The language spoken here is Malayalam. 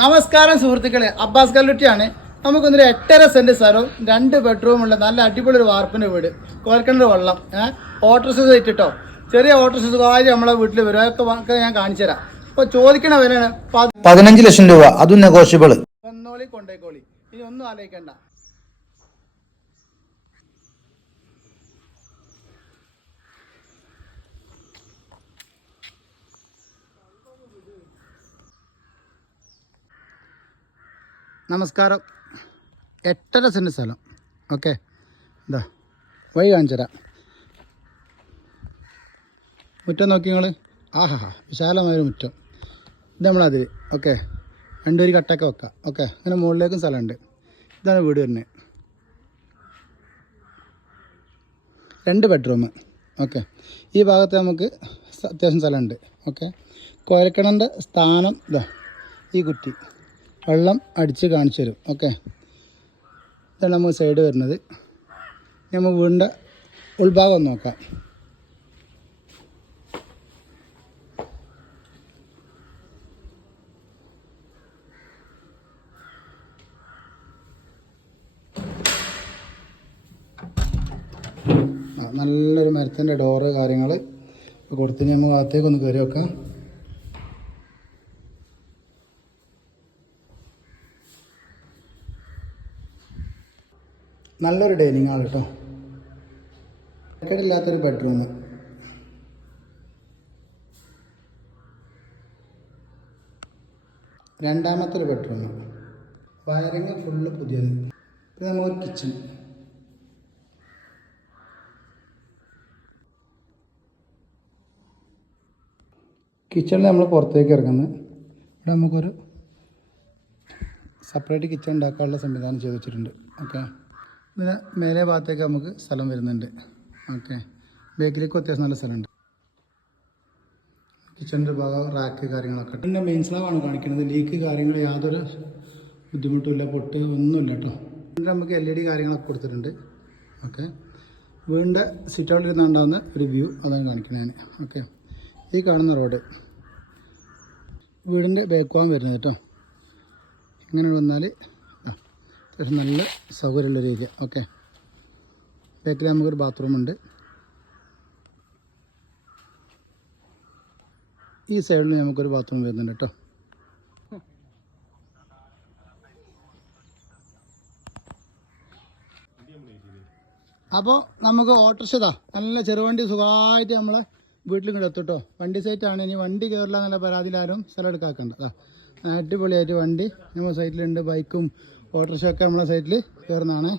നമസ്കാരം സുഹൃത്തുക്കളെ അബ്ബാസ് കല്ലുട്ടിയാണ്. നമുക്കൊന്നൊരു എട്ടര സെന്റ് സ്ഥലവും രണ്ട് ബെഡ്റൂം ഉള്ള നല്ല അടിപൊളി ഒരു വാർപ്പിന്റെ വീട്. കോൽക്കണ്ട വെള്ളം ഏഹ് ഓട്ടോറിക്ഷ ഇട്ടിട്ടോ? ചെറിയ ഓട്ടോറിക്ഷ കാര്യം നമ്മളെ വീട്ടിൽ വരും. അതൊക്കെ ഞാൻ കാണിച്ചു തരാം. അപ്പൊ ചോദിക്കണ വിലയാണ് പതിനഞ്ച് ലക്ഷം രൂപ. അതും നെഗോഷ്യബിൾ വന്നോളി കൊണ്ടേക്കോളി. ഇനി ഒന്നും ആലോചിക്കണ്ട. നമസ്കാരം. എട്ടര സെന്റ് സ്ഥലം. ഓക്കെ. എന്താ വഴി കാണിച്ചു മുറ്റം നോക്കി നിങ്ങൾ ആഹാ വിശാലമായൊരു മുറ്റം. ഇത് നമ്മളതിൽ ഓക്കെ. രണ്ടൊരു കട്ടൊക്കെ വെക്കാം. ഓക്കെ. അങ്ങനെ മുകളിലേക്കും സ്ഥലമുണ്ട്. ഇതാണ് വീട് വരുന്നത്. രണ്ട് ബെഡ്റൂം. ഓക്കെ. ഈ ഭാഗത്ത് നമുക്ക് അത്യാവശ്യം സ്ഥലമുണ്ട്. ഓക്കെ. കുഴൽക്കിണറിന്റെ സ്ഥാനം ഇതാ ഈ കുറ്റി. വെള്ളം അടിച്ച് കാണിച്ചു തരും. ഓക്കെ ഇതാണ് നമുക്ക് സൈഡ് വരുന്നത്. നമ്മൾ വീടിന്റെ ഉൾഭാഗം നോക്കാം. നല്ലൊരു മരത്തിന്റെ ഡോറ് കാര്യങ്ങൾ കൊടുത്തിന്. നമ്മൾ അകത്തേക്കൊന്ന് കയറി വെക്കാം നല്ലൊരു ഡൈനിങ് ഹാൾ കേട്ടോ. ഇല്ലാത്തൊരു ബെഡ്റൂം രണ്ടാമത്തെ ഒരു ബെഡ്റൂം വയറിങ് ഫുള്ള് പുതിയത്. പിന്നെ നമുക്ക് കിച്ചൺ കിച്ചണിൽ നമ്മൾ പുറത്തേക്ക് ഇറങ്ങുന്നത് ഇവിടെ നമുക്കൊരു സെപ്പറേറ്റ് കിച്ചൺ ഉണ്ടാക്കാനുള്ള സംവിധാനം ചെയ്ത് വെച്ചിട്ടുണ്ട്. ഓക്കെ പിന്നെ മേലെ ഭാഗത്തേക്ക് നമുക്ക് സ്ഥലം വരുന്നുണ്ട്. ഓക്കെ. ബേക്കിലേക്ക് അത്യാവശ്യം നല്ല സ്ഥലമുണ്ട്. കിച്ചണിന്റെ ഭാഗം റാക്ക് കാര്യങ്ങളൊക്കെ പിന്നെ മെയിൻ സ്ലാബാണ് കാണിക്കുന്നത്. ലീക്ക് കാര്യങ്ങൾ യാതൊരു ബുദ്ധിമുട്ടുമില്ല പൊട്ട് ഒന്നുമില്ല കേട്ടോ പിന്നെ നമുക്ക് എൽ ഇ ഡി കാര്യങ്ങളൊക്കെ കൊടുത്തിട്ടുണ്ട്. ഓക്കെ. വീടിന്റെ സിറ്റ് ഔട്ടിൽ ഇരുന്നുണ്ടാകുന്ന ഒരു വ്യൂ അതാണ് കാണിക്കുന്നത് ഞാൻ. ഓക്കെ. ഈ കാണുന്ന റോഡ് വീടിന്റെ ബേക്കുവാൻ വരുന്നത് കേട്ടോ ഇങ്ങനെ വന്നാൽ അത്യാവശ്യം നല്ല സൗകര്യമുള്ളൊരു ഏരിയ. ഓക്കെ ബാക്കിൽ നമുക്കൊരു ബാത്റൂമുണ്ട് ഈ സൈഡിൽ നമുക്കൊരു ബാത്റൂം വരുന്നുണ്ട് കേട്ടോ. അപ്പോൾ നമുക്ക് ഓട്ടോറിക്ഷതാ നല്ല ചെറുവണ്ടി സുഖമായിട്ട് നമ്മളെ വീട്ടിൽ ഇങ്ങോട്ട് കേട്ടോ. വണ്ടി സൈറ്റാണ് ഇനി വണ്ടി കയറില്ല എന്നുള്ള പരാതിയിലാരും സ്ഥലം എടുക്കാക്കണ്ട. അടിപൊളിയായിട്ട് വണ്ടി. നമ്മുടെ സൈറ്റിലുണ്ട് ബൈക്കും ഓട്ടോറിക്ഷ ഒക്കെ നമ്മുടെ സൈറ്റിൽ കയറുന്നതാണ്